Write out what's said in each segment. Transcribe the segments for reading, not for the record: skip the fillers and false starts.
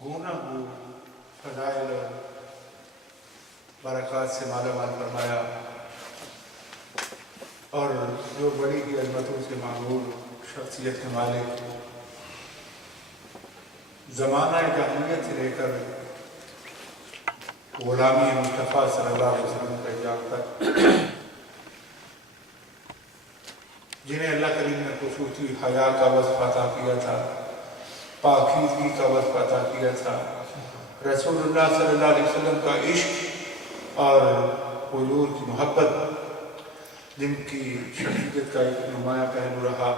گونا گو فضائل اور برکات سے مالا مال فرمایا، اور جو بڑی ہی عظمتوں سے معمول شخصیت کے مالک زمانہ جاہلیت سے لے کر غلامی مصطفیٰ صلی اللہ علیہ وسلم کا ایام تک جنہیں اللہ کریم نے خصوصی حیا کا وصف عطا کیا تھا، پاکیزگی کا وصف عطا کیا تھا، رسول اللہ صلی اللہ علیہ وسلم کا عشق اور حضور کی محبت جن کی شخصیت کا ایک نمایاں پہلو رہا،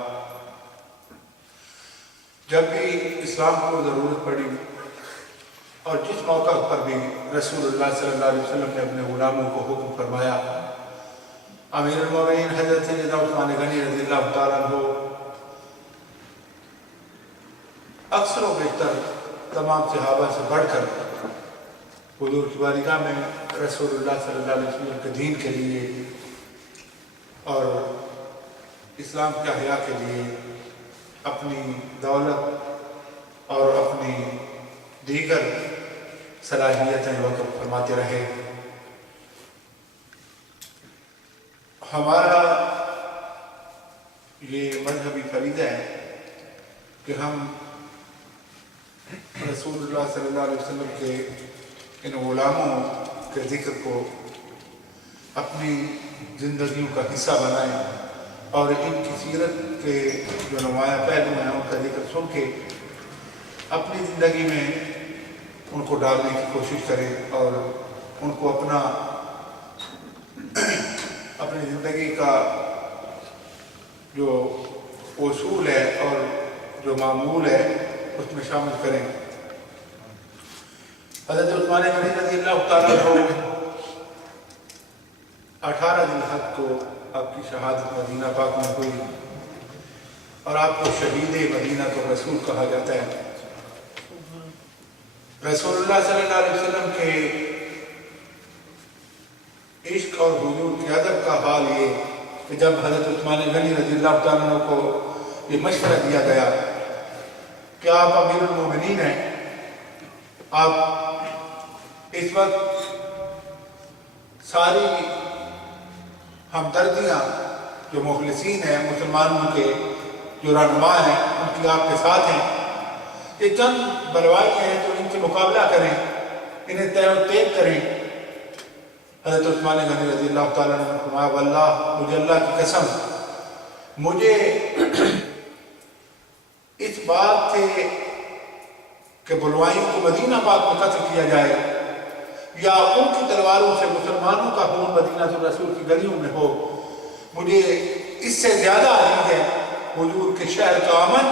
جب بھی اسلام کو ضرورت پڑی اور جس موقع پر بھی رسول اللہ صلی اللہ علیہ وسلم نے اپنے غلاموں کو حکم فرمایا، امیر المومنین حضرت سیدنا عثمان غنی رضی اللہ تعالیٰ عنہ اکثر و بیشتر تمام صحابہ سے بڑھ کر حضور کی بارگاہ میں رسول اللہ صلی اللہ علیہ وسلم کے دین کے لیے اور اسلام کے احیاء کے لیے اپنی دولت اور اپنی دیگر صلاحیتیں وقف فرماتے رہے۔ ہمارا یہ مذہبی فریضہ ہے کہ ہم رسول اللہ صلی اللہ علیہ وسلم کے ان غلاموں کے ذکر کو اپنی زندگیوں کا حصہ بنائیں اور ان کی سیرت کے جو نمایاں پہلو ہیں ان کا ذکر سن کے اپنی زندگی میں ان کو ڈالنے کی کوشش کریں اور ان کو اپنی زندگی کا جو اصول ہے اور جو معمول ہے اس میں شامل کریں۔ حضرت عثمان غنی رضی اللہ تعالیٰ کو 18 ذی الحج کو آپ کی شہادت مدینہ پاک میں ہوئی اور آپ کو شہید مدینہ کا رسول کہا جاتا ہے۔ رسول اللہ صلی اللہ علیہ وسلم کے عشق اور حضور کے ادب کا حال یہ کہ جب حضرت عثمان غنی رضی اللہ تعالیٰ کو یہ مشورہ دیا گیا کہ آپ امیر المومنین ہیں، آپ اس وقت ساری ہمدردیاں جو مخلصین ہیں مسلمانوں کے جو رہنما ہیں ان کی آپ کے ساتھ ہیں، یہ چند بلوائیں ہیں تو ان سے مقابلہ کریں، انہیں طے و تیز کریں۔ حضرت عثمان غنی رضی اللہ تعالیٰ نے فرمایا واللہ مجھے اللہ کی قسم مجھے اس بات سے کہ بلوائیوں کو مدینہ پاک میں قتل کیا جائے یا ان کی تلواروں سے مسلمانوں کا خون مدینہ رسول کی گلیوں میں ہو، مجھے اس سے زیادہ عزیز ہے حضور کے شہر کا امن،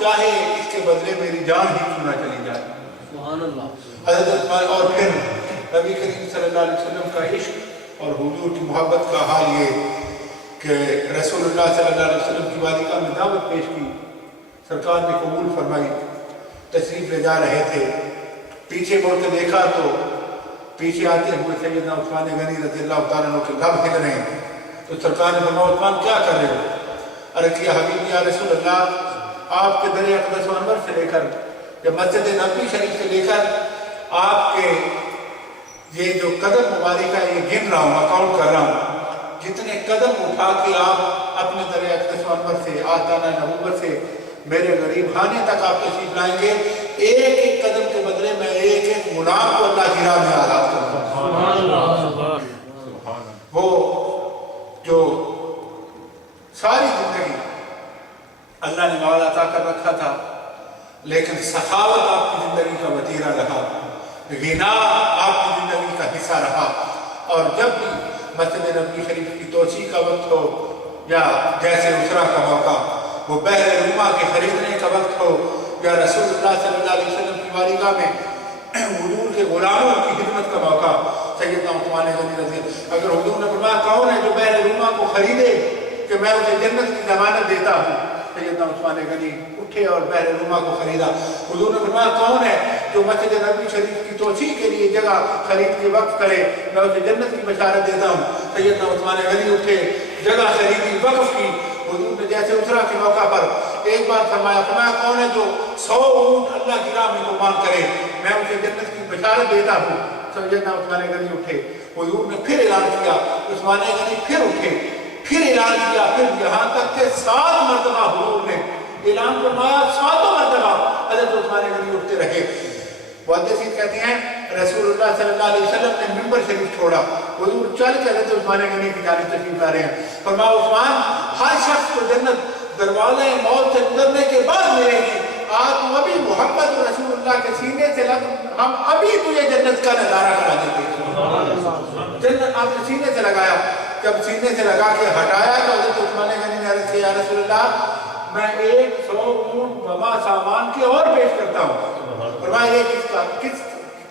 چاہے اس کے بدلے میری جان ہی کیوں نہ چلی جائے۔ سبحان اللہ۔ حضرت عثمان اور پھر نبی کریم صلی اللہ علیہ وسلم کا عشق اور حضور کی محبت کا حال یہ کہ رسول اللہ صلی اللہ علیہ وسلم کی بارگاہ میں دعوت پیش کی، سرکار نے قبول فرمائی، تشریف لے جا رہے تھے، پیچھے مڑ کے دیکھا تو پیچھے آتے ہوئے سیدنا عثمان غنی رضی اللہ تعالیٰ عنہ کے لب ہل رہے ہیں، تو سرکار نے فرمایا عثمان کیا کر رہے ہو؟ عرض کیا حبیبی یا رسول اللہ آپ کے در اقدس و انور سے لے کر یا مسجد نبوی شریف سے لے کر آپ کے یہ جو قدم مبارک ہے یہ گن رہا ہوں، اکاؤنٹ کر رہا ہوں، جتنے قدم اٹھا کے آپ اپنے در اقدس و انور سے آستانہ نبوت سے میرے غریب خانے تک آپ تشریف لائیں گے، ایک ایک قدم کے بدلے میں ایک ایک غلام کو اللہ کی راہ میں آزاد کروں۔ وہ جو ساری زندگی اللہ نے مال عطا کر رکھا تھا لیکن سخاوت آپ کی زندگی کا وتیرہ رہا، غنا آپ کی زندگی کا حصہ رہا، اور جب بھی مسجد نبوی شریف کی توسیع کا وقت ہو یا جیسے اسرا کا موقع، وہ بحر روما کے خریدنے کا وقت ہو یا رسول اللہ صلی اللہ علیہ وسلم کی بارگاہ میں حضور کے غلاموں کی خدمت کا موقع، سیدنا عثمان غنی رضی اللہ، اگر حضور نے فرمایا کون ہے جو بحر روما کو خریدے کہ میں اسے جنت کی ضمانت دیتا ہوں، سیدنا عثمان غنی اٹھے اور بحر روما کو خریدا۔ حضور نے فرمایا کون ہے جو مسجد نبوی شریف کی توسیع کے لیے جگہ خرید کے وقف کرے، میں اسے جنت کی بشارت دیتا ہوں، سیدنا عثمان غنی اٹھے، جگہ خریدی، وقف کی۔ حضور نے جیسے اسرا کے موقع پر ایک بار فرمایا کون ہے جو 100 اونٹ اللہ کی راہ میں قربان کرے میں اسے جنت کی بشارت دیتا ہوں. سیدنا عثمان غنی اٹھے. حضور نے پھر اعلان کیا. عثمان غنی پھر اٹھے, پھر اعلان کیا, پھر یہاں تک کہ 7 مرتبہ حضور نے اعلان فرمایا. 7 مرتبہ حضرت عثمان غنی اٹھتے رہے. محدثین کہتے ہیں رسول اللہ صلی اللہ علیہ وسلم نے منبر شریف چھوڑا, حضور چل کے حضرت عثمان غنی کی جانب تشریف لا رہے ہیں. فرمایا عثمان, ہر شخص کو جنت دروازے موت سے گزرنے کے بعد ملے گی. آپ ابھی محمد رسول اللہ کے سینے سے ہم ابھی تجھے جنت کا نظارہ کرا دیتے ہیں. جنت آپ نے سینے سے لگایا, جب سینے سے لگا کے ہٹایا تو حضرت عثمان غنی نے عرض کیا, یا رسول اللہ میں 100 اونٹ وما سامان کے اور پیش کرتا ہوں. فرمایا یہ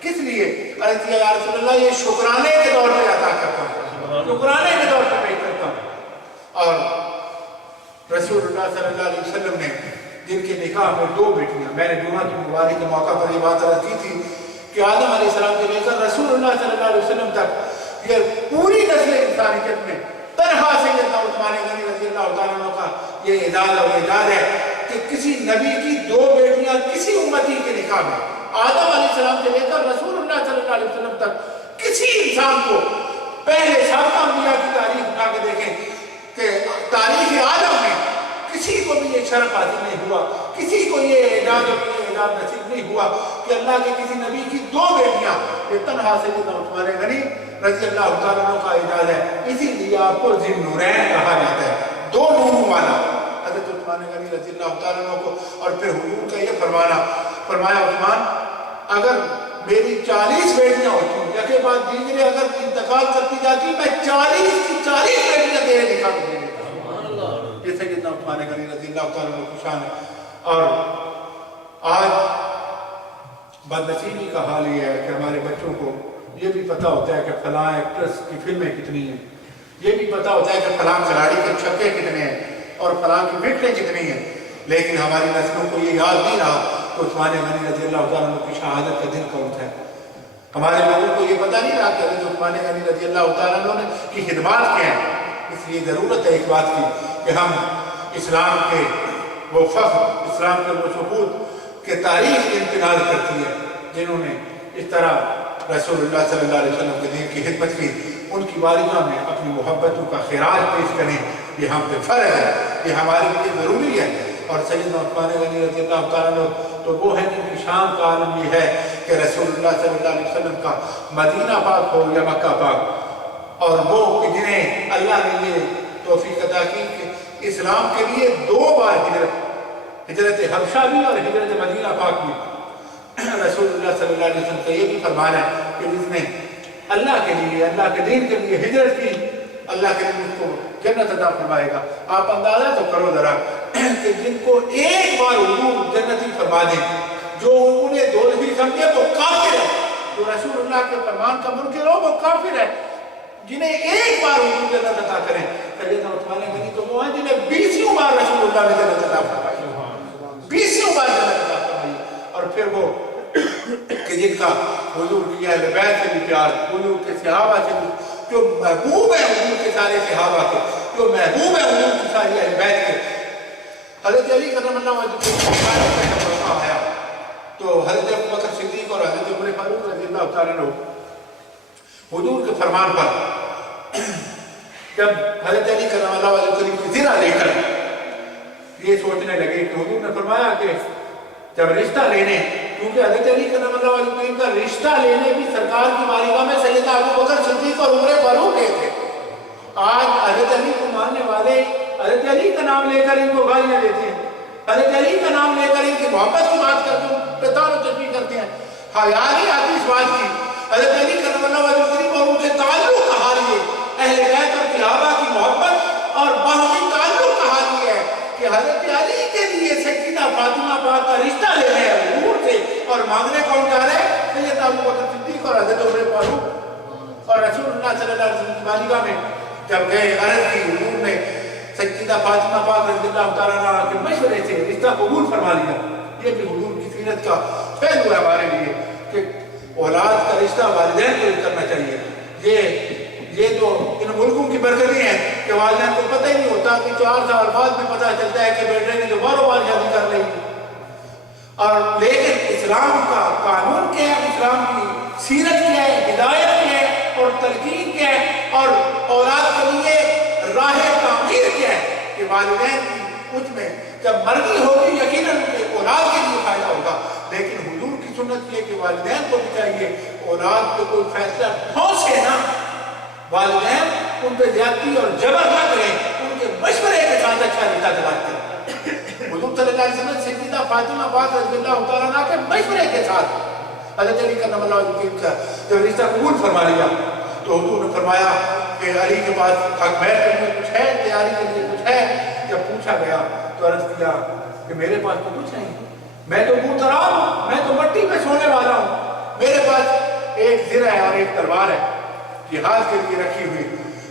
کس لیے؟ عرض کیا, یا رسول اللہ یہ شکرانے کے طور پہ عطا کرتا ہوں, شکرانے کے طور پہ پیش کرتا ہوں. اور رسول اللہ صلی اللہ علیہ وسلم نے جن کے نکاح میں 2 بیٹیاں, میں نے جمعہ کی مبارک کے موقع پر یہ بات عرض کی تھی کہ آدم علیہ السلام سے لے کر رسول اللہ صلی اللہ علیہ وسلم تک یہ پوری نسل انسانیت میں طرح سیدنا عثمان غنی رضی اللہ تعالیٰ عنہ کا یہ اعزاز اور اعجاز ہے کہ کسی نبی کی 2 بیٹیاں کسی امتی کے نکاح میں آدم علیہ السلام سے لے کر رسول اللہ صلی اللہ علیہ وسلم تک کسی انسان کو پہلے سابقہ انبیاء کی تاریخ اٹھا کے دیکھیں کہ تاریخ آدم میں کسی کو بھی یہ شرف حاصل نہیں ہوا, کسی کو یہ اعجاز اور یہ اعزاز نصیب نہیں ہوا کہ اللہ کے کسی نبی کی 2 بیٹیاں. یہ تنہا سیدنا عثمان غنی رضی اللہ تعالیٰ عنہ کا اعزاز ہے. اسی لیے آپ کو ذی النورین کہا جاتا ہے, 2 نوروں والا حضرت عثمان غنی رضی اللہ تعالیٰ عنہ کو. اور پھر حضور کا یہ فرمایا عثمان اگر میری 40 بیٹیاں ہوتی ہیں یکے بعد دیگرے اگر انتقال کرتی جاتی میں 40 کی 40 بیٹیاں تیرے نکاح میں دے دیتا ہوں. یہ سیدنا عثمان غنی رضی اللہ تعالیٰ عنہ کی شان ہے. اور آج بدنصیبی کا حال یہ ہے کہ ہمارے بچوں کو یہ بھی پتہ ہوتا ہے کہ فلاں ایکٹرس کی فلمیں کتنی ہیں, یہ بھی پتہ ہوتا ہے کہ فلاں کھلاڑی کے چھکے کتنے ہیں اور فلاں کی وکٹیں کتنی ہیں, لیکن ہماری نسلوں کو یہ یاد نہیں رہا کہ عثمان غنی رضی اللہ تعالیٰ عنہ کی شہادت کا دن کون تھا. ہمارے لوگوں کو یہ پتہ نہیں رہا کہ حضرت عثمان غنی رضی اللہ تعالیٰ عنہ کی خدمات کیا ہیں. اس لیے ضرورت ہے ایک بات کی کہ ہم اسلام کے وہ فخر, اسلام کے وہ ثبوت کہ تاریخ انتقال کرتی ہے جنہوں نے اس طرح رسول اللہ صلی اللہ علیہ وسلم کے دین کی خدمت کی, ان کی بارگاہ میں اپنی محبتوں کا خراج پیش کریں. یہ ہم پہ فرض ہے, یہ ہمارے لیے ضروری ہے. اور سیدنا عثمان غنی رضی اللہ تعالیٰ عنہ تو وہ ہے جن کی شان کا عالم یہ ہے کہ رسول اللہ صلی اللہ علیہ وسلم کا مدینہ پاک ہو یا مکہ پاک, اور وہ کہ جنہیں اللہ نے یہ توفیق عطا کی کہ اسلام کے لیے 2 بار ہجرت حبشہ بھی اور ہجرت مدینہ پاک بھی. رسول اللہ صلی اللہ علیہ وسلم کا یہ بھی فرمان ہے کہ جس نے اللہ کے لیے, اللہ کے دین کے لیے ہجرت کی, اللہ کے لیے اس کو جنت عطا فرمائے گا. آپ اندازہ تو کرو ذرا کہ جن کو ایک بار حضور جنتی فرما دیں, جو انہیں دوزخی سمجھے وہ کافر ہے, جو رسول اللہ کے فرمان کا منکر ہو وہ کافر ہے. جنہیں ایک بار حضور جنت عطا کریں, سیدنا عثمان غنی تو وہ ہیں جنہیں 20 بار رسول اللہ نے جنت عطا فرمائی, 20 بار جنت عطا فرمائی. اور پھر وہ کہ جن کا حضور کی اہل بیت سے بھی پیار, حضور کے صحابہ سے بھی, جو محبوب ہے حضور کے سارے صحابہ کے, جو محبوب ہے حضور کی ساری اہل بیت کے. حضرت علی کرم اللہ وجہ آیا تو حضرت ابوبکر صدیق اور حضرت عمر فاروق رضی اللہ تعالیٰ عنہ حضور کے فرمان پر جب حضرت علی کرم اللہ وجہ کی زرہ لے کر یہ سوچنے لگے کہ حضور نے فرمایا کہ جب رشتہ لینے, کیونکہ حضرت علی کرم اللہ وجہ کا رشتہ لینے بھی سرکار کی بارگاہ میں سیدنا ابوبکر صدیق اور عمر فاروق گئے تھے. آج حضرت علی کو ماننے والے حضرت علی کا نام لے کر ان کو گالیاں دیتے ہیں, حضرت علی کا نام لے کر ان کی محبت کی بات کرتے ہیں, پتار و تشبیہ کرتے ہیں. حیا نہیں آتی اس بات کی. حضرت علی کرم اللہ وجہ اور ان سے تعلق کا حال یہ اہل بیت اور صحابہ کی محبت اور باہمی تعلق کا حال یہ ہے کہ حضرت علی کے لیے سیدہ فاطمہ پاک کا رشتہ لینے ہیں حضور سے, اور مانگنے کون جا رہے ہیں, سیدنا ابوبکر صدیق اور حضرت عمر فاروق. اور رسول اللہ صلی اللہ علیہ وسلم کی بارگاہ میں جب گئے عرض کی, حضور نے سیدہ فاطمہ پاک رضی اللہ تعالیٰ عنہ کے مشورے سے رشتہ قبول فرما لیا. یہ بھی حضور کی سیرت کا پہلو ہے ہمارے لیے کہ اولاد کا رشتہ والدین کو کرنا چاہیے. یہ یہ تو ان ملکوں کی برکتیں ہیں کہ والدین کو پتہ ہی نہیں ہوتا کہ 4 سال بعد میں پتہ چلتا ہے کہ بیٹے نے دوبارہ بار شادی کر لی. اور لیکن اسلام کا قانون کیا ہے, اسلام کی سیرت کیا ہے, ہدایت کیا ہے اور تلقین کیا ہے, اور اولاد کے لیے راہ تعمیر کیا ہے کہ والدین کی اس میں جب مرضی ہوگی یقیناً اولاد کے لیے فائدہ ہوگا. لیکن حضور کی سنت یہ کہ والدین کو بھی چاہیے اولاد پہ کوئی فیصلہ ٹھوسے نہ, والدین ان پہ زیادتی اور جبر نہ کریں, ان کے مشورے کے ساتھ اچھا رشتہ تلاش کریں. حضور صلی اللہ علیہ وسلم سیدہ فاطمہ پاک رضی اللہ تعالیٰ عنہ کے مشورے کے ساتھ حضرت علی کرم اللہ وجہہ کا جب رشتہ قبول فرما لیا تو حضور نے فرمایا کہ علی کے پاس حق مہر کے لیے کچھ ہے, تیاری کے لیے کچھ ہے. جب پوچھا گیا تو عرض کیا کہ میرے پاس تو کچھ نہیں, میں تو محترم ہوں, میں تو مٹی میں سونے والا ہوں, میرے پاس ایک زرہ ہے اور ایک تلوار ہے جہاد کے لیے رکھی ہوئی.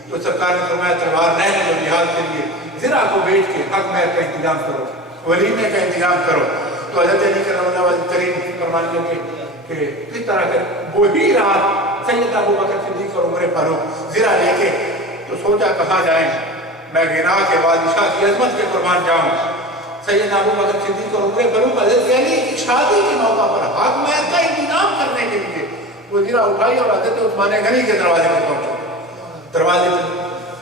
تو سرکار نے فرمایا تلوار نہیں لو, جہاد کے لیے زرہ کو بیچ کے حق مہر کا انتظام کرو, ولیمے کا انتظام کرو. تو حضرت علی کرم اللہ وجہہ کریم فرمانے لگے کہ کس طرح کر وہی رات سیدنا ابو بکر صدیق اور عمر فاروق زرہ لے کے تو سوچا کہاں جائیں, میں غنا کے بادشاہ کی عظمت کے قربان جاؤں. سیدنا ابو بکر صدیق اور عمر فاروق حضرت علی کی شادی کے موقع پر حق مہر کا انتظام کرنے کے لیے وہ زرہ اٹھائی اور حضرت عثمان غنی کے دروازے پر پہنچے. دروازے پر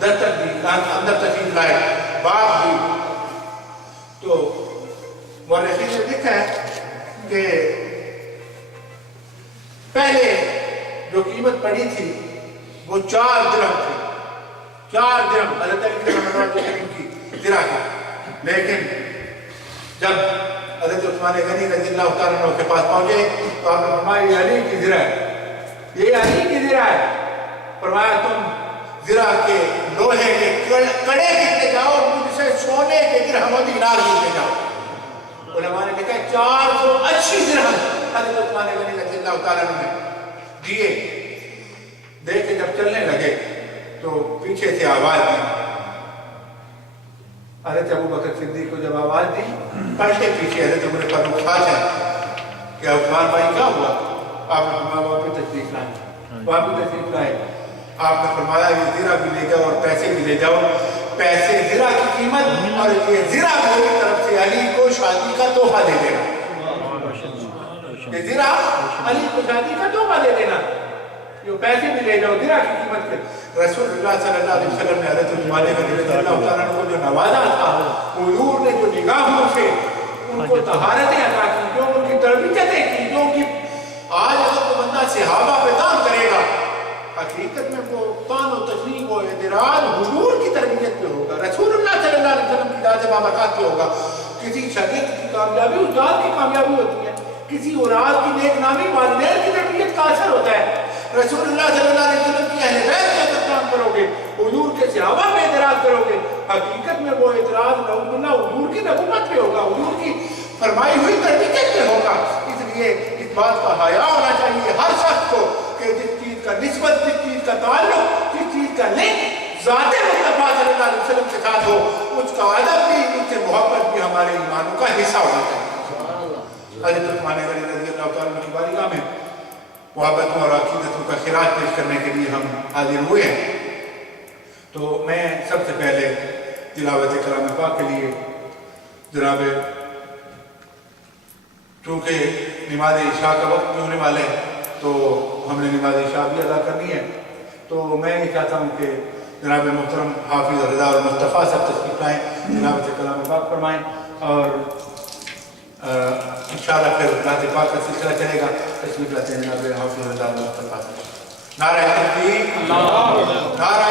دستک دی, اندر تشریف لائے, بات دی تو مورخین نے لکھا ہے کہ پہلے جو قیمت پڑی تھی وہ 4 درہم تھی, 4 درہم حضرت علی کرم اللہ وجہہ کی زرہ کی. لیکن جب حضرت عثمان غنی رضی اللہ تعالیٰ عنہ کے پاس پہنچے تو آپ نے فرمایا یہ علی کی زرہ ہے, یہ علی کی زرہ ہے. فرمایا تم زرہ کے لوہے کے کڑے گرتے جاؤ اور مجھ سے سونے کے درہم و دینار گرتے جاؤ. علماء نے لکھا 480 درہم حضرت عثمان غنی رضی اللہ تعالیٰ عنہ نے دیے. دیکھ کے جب چلنے لگے تو پیچھے سے آواز دی. حضرت ابو بکر صدیق کو جب آواز دی پلٹے پیچھے حضرت عمر فاروق خاص ہے کہ عثمان بھائی کیا ہوا؟ آپ نے فرمایا وہاں پہ تشریف لائے, وہاں پہ تشریف لائے. آپ نے فرمایا یہ زرہ بھی لے جاؤ اور پیسے بھی لے جاؤ, پیسے زرہ کی قیمت اور یہ زرہ میری طرف سے علی کو شادی کا تحفہ دے دینا. یہ زرہ علی کو شادی کا تحفہ دے دینا, یہ پیسے بھی لے جاؤ زرہ کی قیمت پہ. رسول اللہ صلی اللہ علیہ وسلم نے حضرت عثمان غنی رضی اللہ تعالیٰ عنہ کو جو نوازا تھا, حضور نے جو نگاہوں سے ان کو طہارتیں عطا کی, جو ان کی تربیتیں کی, جو کی آج اگر کوئی بندہ صحابہ پہ دان کرے گا حقیقت میں وہ طعن و تشنیع و اعتراض حضور کی تربیت پہ ہوگا, رسول اللہ صلی اللہ علیہ وسلم کی ذات بابرکات پہ ہوگا. کسی شاگرد کی کامیابی استاد کی کامیابی ہوتی ہے, کسی اولاد کی نیک نامی والدین کی تربیت کا اثر ہوتا ہے. رسول اللہ صلی اللہ علیہ وسلم کی اہل بیت پہ احترام کرو گے, حضور کے صحابہ پہ اعتراض کرو گے, حقیقت میں وہ اعتراض نعوذ باللہ حضور کی نبوت پہ ہوگا, حضور کی فرمائی ہوئی تربیت پہ ہوگا. اس لیے اس بات کا حیا ہونا چاہیے ہر شخص کو کہ جس چیز کا نسبت, جس چیز کا تعلق, جس چیز کا لنک ذات مصطفیٰ صلی اللہ علیہ وسلم کے ساتھ ہو, اس کا ادب بھی, اس سے محبت بھی ہمارے ایمانوں کا حصہ ہونا چاہیے. حضرت عثمان غنی رضی اللہ تعالیٰ عنہ کی بارگاہ میں محبتوں اور عقیدتوں کا خراج پیش کرنے کے لیے ہم حاضر ہوئے ہیں. تو میں سب سے پہلے تلاوت کلام پاک کے لیے جناب, چونکہ نماز عشاء کا وقت بھی ہونے والا ہے تو ہم نے نماز عشاء بھی ادا کرنی ہے, تو میں یہ چاہتا ہوں کہ جناب محترم حافظ رضا اور مصطفیٰ صاحب تشریف لائیں, جناب سے کلام پاک فرمائیں, اور انشاءاللہ پھر نعت پاک کا سلسلہ چلے گا. تشریف لاتے ہیں جناب حافظ رضا اور مصطفیٰ صاحب. نعرہ تکبیر, نعرہ